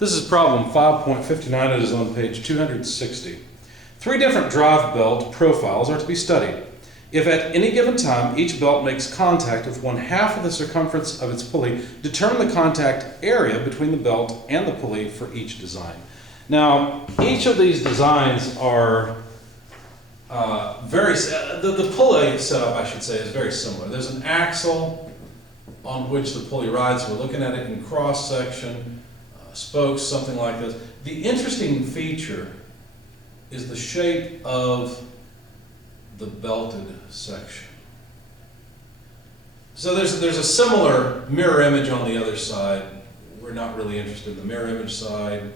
This is problem 5.59. It is on page 260. Three different drive belt profiles are to be studied. If at any given time each belt makes contact with one half of the circumference of its pulley, determine the contact area between the belt and the pulley for each design. Now, each of these designs are the pulley setup, I should say, is very similar. There's an axle on which the pulley rides. We're looking at it in cross-section, spokes, something like this. The interesting feature is the shape of the belted section. So there's a similar mirror image on the other side. We're not really interested in the mirror image side.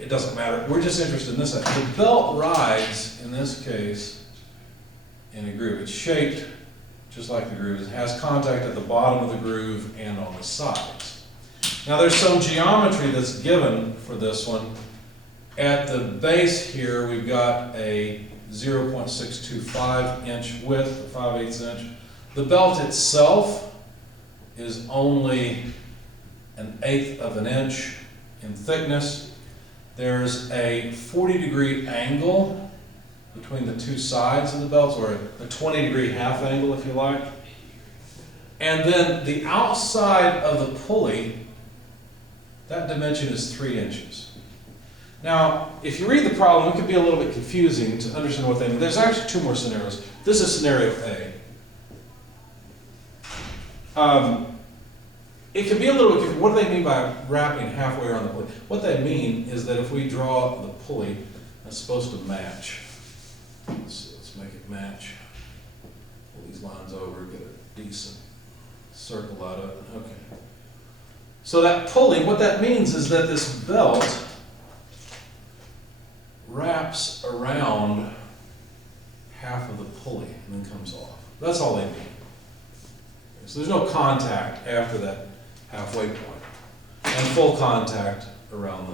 It doesn't matter. We're just interested in this side. The belt rides, in this case, in a groove. It's shaped just like the groove. It has contact at the bottom of the groove and on the sides. Now there's some geometry that's given for this one. At the base here, we've got a 0.625 inch width, 5/8 inch. The belt itself is only 1/8 of an inch in thickness. There's a 40-degree angle between the two sides of the belt, or a 20-degree half angle if you like. And then the outside of the pulley, that dimension is 3 inches. Now, if you read the problem, it could be a little bit confusing to understand what they mean. There's actually two more scenarios. This is scenario A. It can be a little bit confusing. What do they mean by wrapping halfway around the pulley? What they mean is that if we draw the pulley, it's supposed to match. Let's make it match. Pull these lines over, get a decent circle out of it. Okay. So that pulley, what that means is that this belt wraps around half of the pulley and then comes off. That's all they mean. So there's no contact after that halfway point, and full contact around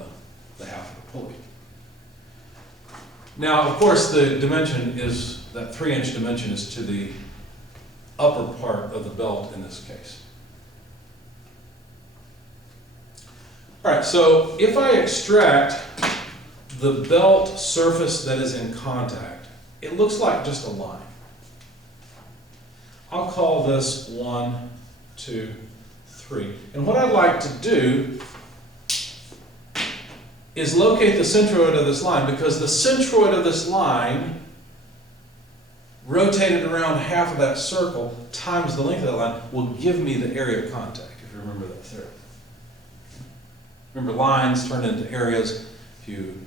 the half of the pulley. Now, of course, the dimension is, that 3-inch dimension is to the upper part of the belt in this case. All right, so if I extract the belt surface that is in contact, it looks like just a line. I'll call this 1, 2, 3. And what I'd like to do is locate the centroid of this line, because the centroid of this line rotated around half of that circle times the length of that line will give me the area of contact, if you remember that theory. Remember, lines turn into areas. If you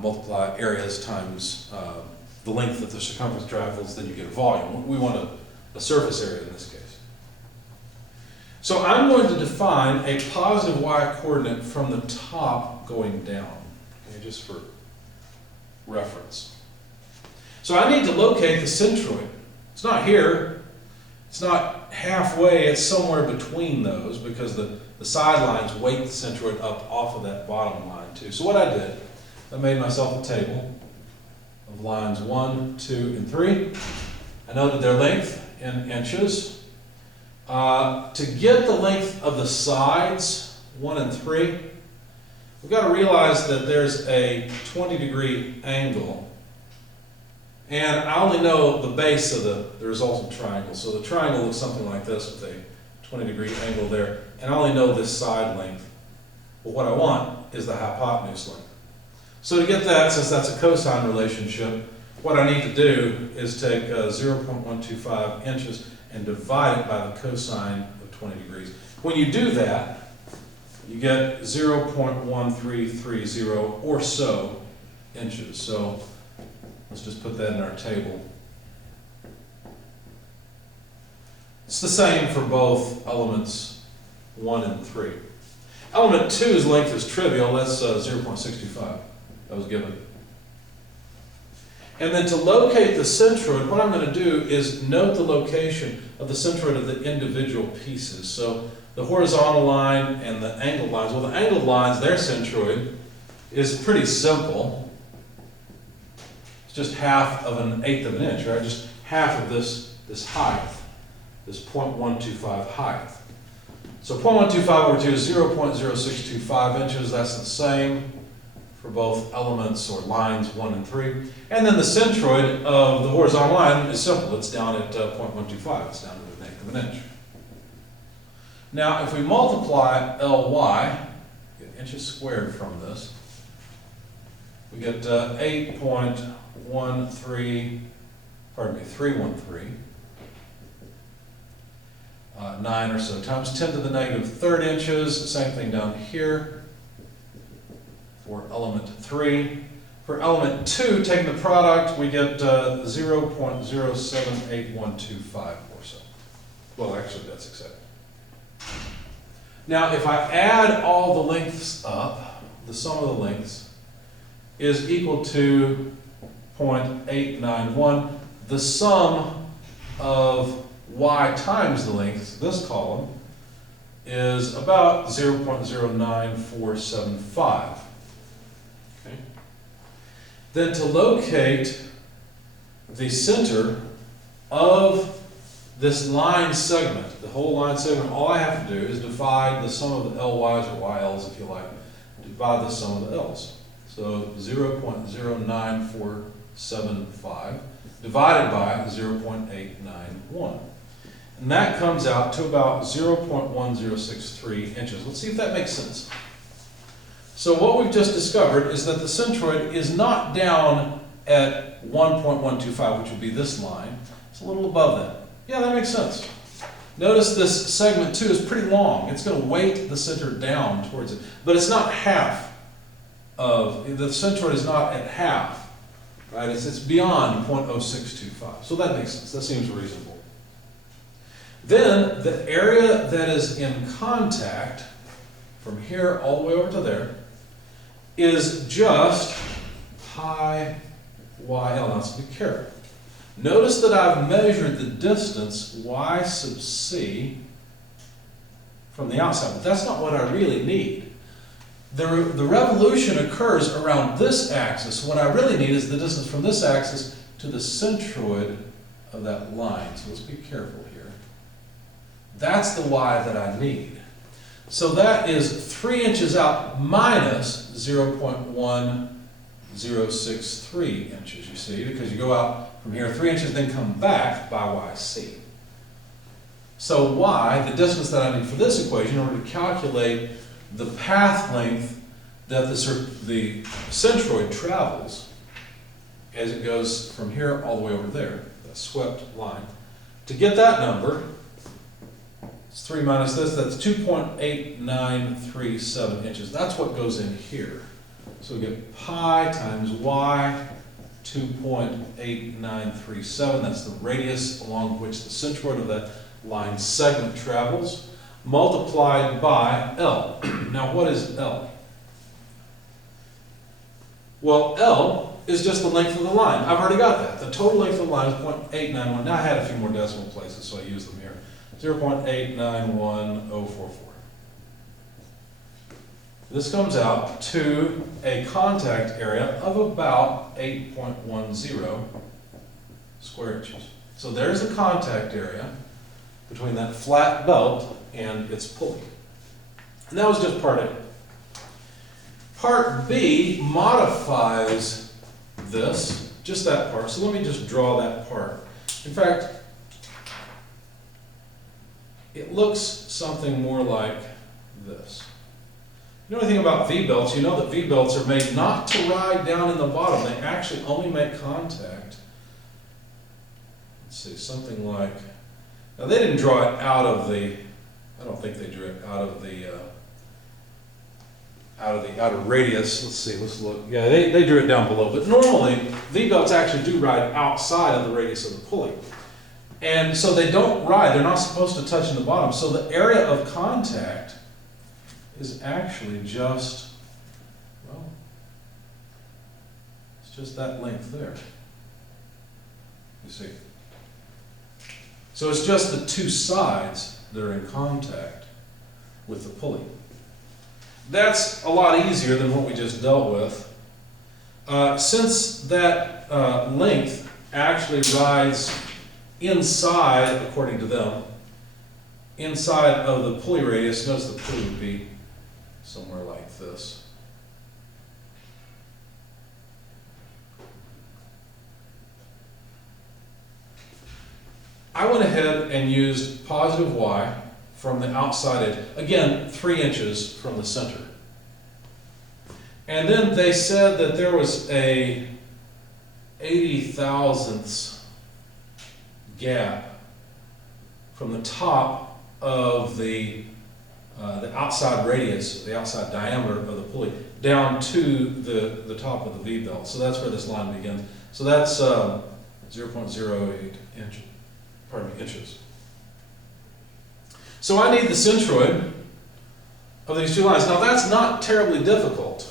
multiply areas times the length that the circumference travels, then you get a volume. We want a surface area in this case. So I'm going to define a positive y-coordinate from the top going down, okay, just for reference. So I need to locate the centroid. It's not here. It's not halfway. It's somewhere between those, because the sidelines weight the centroid up off of that bottom line too. So what I did, I made myself a table of lines 1, 2, and 3. I noted their length in inches. To get the length of the sides, 1 and 3, we've got to realize that there's a 20-degree angle. And I only know the base of the resultant triangle. So the triangle looks something like this with a 20-degree angle there. And I only know this side length. But what I want is the hypotenuse length. So to get that, since that's a cosine relationship, what I need to do is take 0.125 inches and divide it by the cosine of 20 degrees. When you do that, you get 0.1330 or so inches. So let's just put that in our table. It's the same for both elements 1 and 3. Element 2's length is trivial. That's 0.625. That was given. And then to locate the centroid, what I'm going to do is note the location of the centroid of the individual pieces. So the horizontal line and the angled lines. Well, the angled lines, their centroid is pretty simple. It's just half of 1/8 of an inch, right? Just half of this height, this 0.125 height. So 0.125 over 2 is 0.0625 inches. That's the same for both elements or lines 1 and 3. And then the centroid of the horizontal line is simple. It's down at 0.125. It's down to the eighth of an inch. Now, if we multiply Ly, get inches squared from this, we get 313, 9 or so times 10 to the negative third inches. Same thing down here for element 3. For element 2, taking the product, we get 0.078125 or so. Well, actually, that's accepted. Now, if I add all the lengths up, the sum of the lengths is equal to 0.891. The sum of y times the length, this column, is about 0.09475. Okay. Then to locate the center of this line segment, the whole line segment, all I have to do is divide the sum of the LYs or YLs, if you like, divide the sum of the L's. So 0.09475 divided by 0.891. And that comes out to about 0.1063 inches. Let's see if that makes sense. So what we've just discovered is that the centroid is not down at 1.125, which would be this line. It's a little above that. Yeah, that makes sense. Notice this segment 2 is pretty long. It's going to weight the center down towards it. But it's not half of, the centroid is not at half, right? It's beyond 0.0625. So that makes sense. That seems reasonable. Then the area that is in contact from here all the way over to there is just pi YL. Now, let's be careful. Notice that I've measured the distance y sub c from the outside, but that's not what I really need. The revolution occurs around this axis. What I really need is the distance from this axis to the centroid of that line. So let's be careful here. That's the y that I need. So that is 3 inches out minus 0.1063 inches, you see, because you go out from here 3 inches, then come back by YC. So y, the distance that I need for this equation, in order to calculate the path length that the centroid travels as it goes from here all the way over there, that swept line. To get that number, it's 3 minus this, that's 2.8937 inches. That's what goes in here. So we get pi times y, 2.8937. That's the radius along which the centroid of that line segment travels, multiplied by L. Now, what is L? Well, L is just the length of the line. I've already got that. The total length of the line is 0.891. Now, I had a few more decimal places, so I used them here. 0.891044. This comes out to a contact area of about 8.10 square inches. So there's the contact area between that flat belt and its pulley. And that was just part A. Part B modifies this, just that part. So let me just draw that part. In fact, it looks something more like this. You know anything about V-belts, you know that V-belts are made not to ride down in the bottom. They actually only make contact. Let's see, something like, now they didn't draw it out of the, I don't think they drew it out of the outer radius. Let's see, let's look. Yeah, they drew it down below. But normally, V-belts actually do ride outside of the radius of the pulley. And so they don't ride, they're not supposed to touch in the bottom. So the area of contact is actually just, well, it's just that length there. You see? So it's just the two sides that are in contact with the pulley. That's a lot easier than what we just dealt with. Since that length actually rides inside, according to them, inside of the pulley radius, notice the pulley would be somewhere like this. I went ahead and used positive y from the outside edge, again 3 inches from the center. And then they said that there was a 80 thousandths gap from the top of the outside radius, the outside diameter of the pulley, down to the top of the V-belt. So that's where this line begins. So that's 0.08 inches. So I need the centroid of these two lines. Now that's not terribly difficult,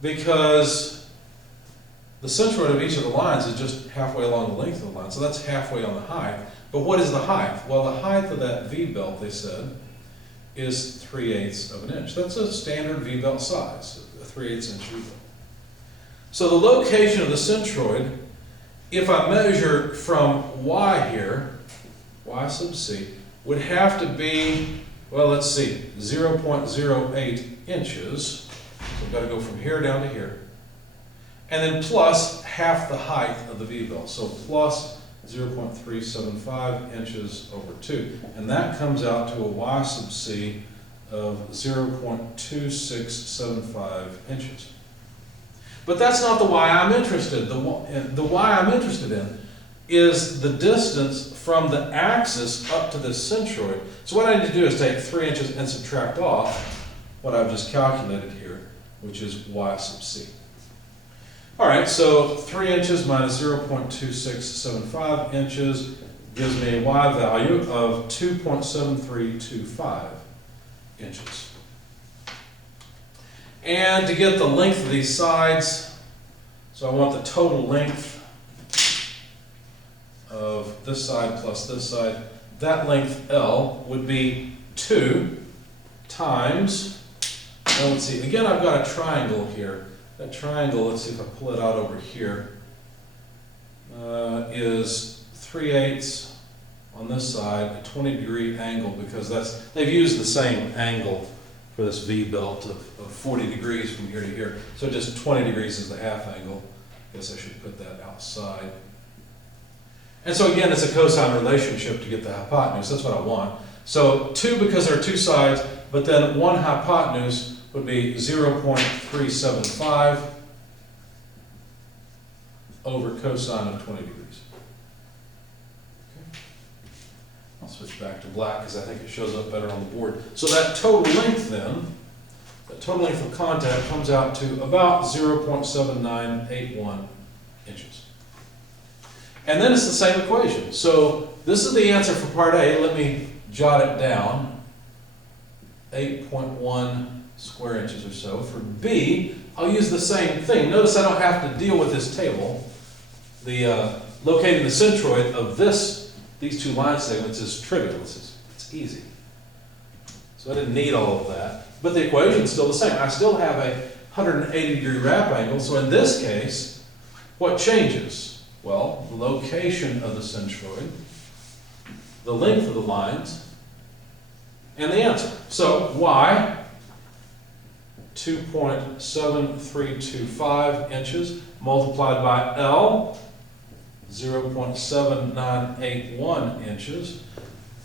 because the centroid of each of the lines is just halfway along the length of the line, so that's halfway on the height. But what is the height? Well, the height of that V-belt, they said, is 3/8 of an inch. That's a standard V-belt size, a 3/8 inch V-belt. So the location of the centroid, if I measure from Y here, Y sub C, would have to be, well, let's see, 0.08 inches. So I've got to go from here down to here. And then plus half the height of the V-belt. So plus 0.375 inches over 2. And that comes out to a Y sub C of 0.2675 inches. But that's not the Y I'm interested in. The Y I'm interested in is the distance from the axis up to this centroid. So what I need to do is take 3 inches and subtract off what I've just calculated here, which is Y sub C. All right, so 3 inches minus 0.2675 inches gives me a Y value of 2.7325 inches. And to get the length of these sides, so I want the total length of this side plus this side, that length L would be 2 times, well, let's see, again I've got a triangle here. That triangle, let's see if I pull it out over here, is 3/8 on this side, a 20-degree angle, because they've used the same angle for this V-belt of 40 degrees from here to here. So just 20 degrees is the half angle. I guess I should put that outside. And so again, it's a cosine relationship to get the hypotenuse. That's what I want. So 2 because there are 2 sides, but then 1 hypotenuse would be 0.375 over cosine of 20 degrees. Okay. I'll switch back to black because I think it shows up better on the board. So that total length then, that total length of contact comes out to about 0.7981 inches. And then it's the same equation. So this is the answer for part A. Let me jot it down. 8.1 square inches or so. For B, I'll use the same thing. Notice I don't have to deal with this table. The locating the centroid of these 2 line segments is trivial. It's easy. So I didn't need all of that. But the equation is still the same. I still have a 180-degree wrap angle. So in this case, what changes? Well, the location of the centroid, the length of the lines, and the answer. So Y, 2.7325 inches multiplied by L, 0.7981 inches.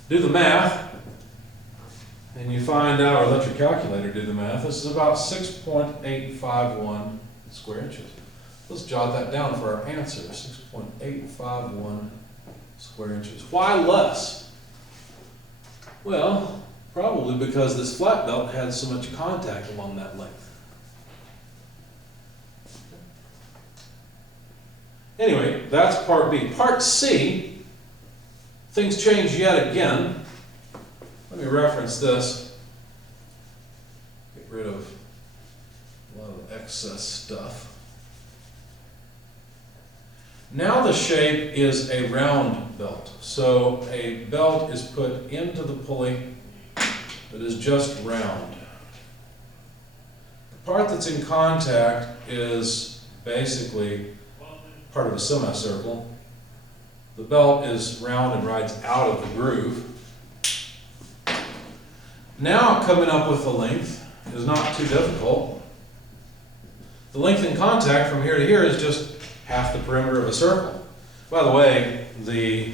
Do the math, and you find out, or let your calculator do the math, this is about 6.851 square inches. Let's jot that down for our answer, 6.851 square inches. Why less? Well, probably because this flat belt had so much contact along that length. Anyway, that's part B. Part C, things change yet again. Let me reference this. Get rid of a lot of excess stuff. Now the shape is a round belt. So a belt is put into the pulley that is just round. The part that's in contact is basically part of a semicircle. The belt is round and rides out of the groove. Now coming up with the length is not too difficult. The length in contact from here to here is just half the perimeter of a circle. By the way, the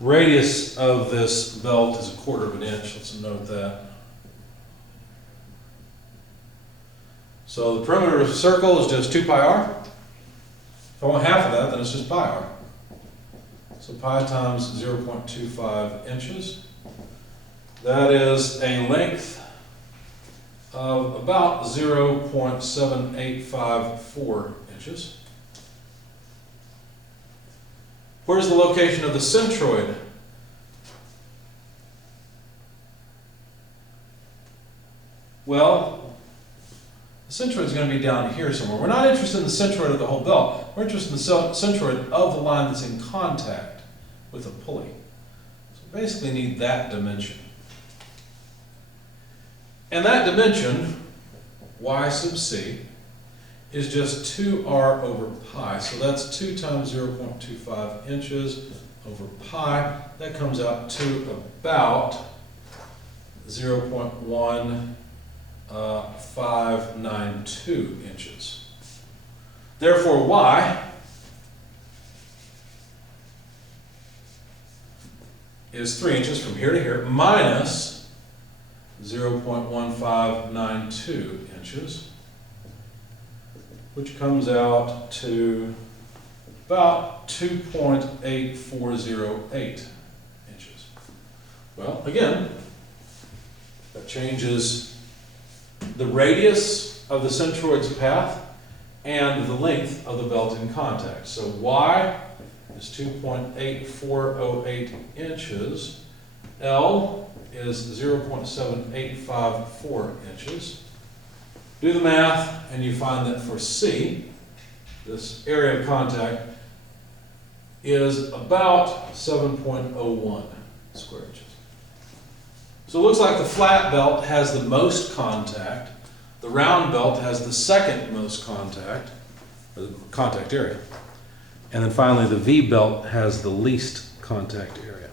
radius of this belt is 1/4 of an inch. Let's note that. So the perimeter of a circle is just 2 pi r. If I want half of that, then it's just pi r. So pi times 0.25 inches. That is a length of about 0.7854 inches. Where's the location of the centroid? Well, the centroid is going to be down here somewhere. We're not interested in the centroid of the whole belt. We're interested in the centroid of the line that's in contact with a pulley. So we basically need that dimension. And that dimension, y sub c, is just 2r over pi. So that's 2 times 0.25 inches over pi. That comes out to about 0.1592 inches. Therefore, y is 3 inches from here to here minus 0.1592 inches, which comes out to about 2.8408 inches. Well, again, that changes the radius of the centroid's path and the length of the belt in contact. So y is 2.8408 inches. L is 0.7854 inches. Do the math, and you find that for C, this area of contact is about 7.01 square inches. So it looks like the flat belt has the most contact, the round belt has the second most contact, or the contact area, and then finally the V belt has the least contact area.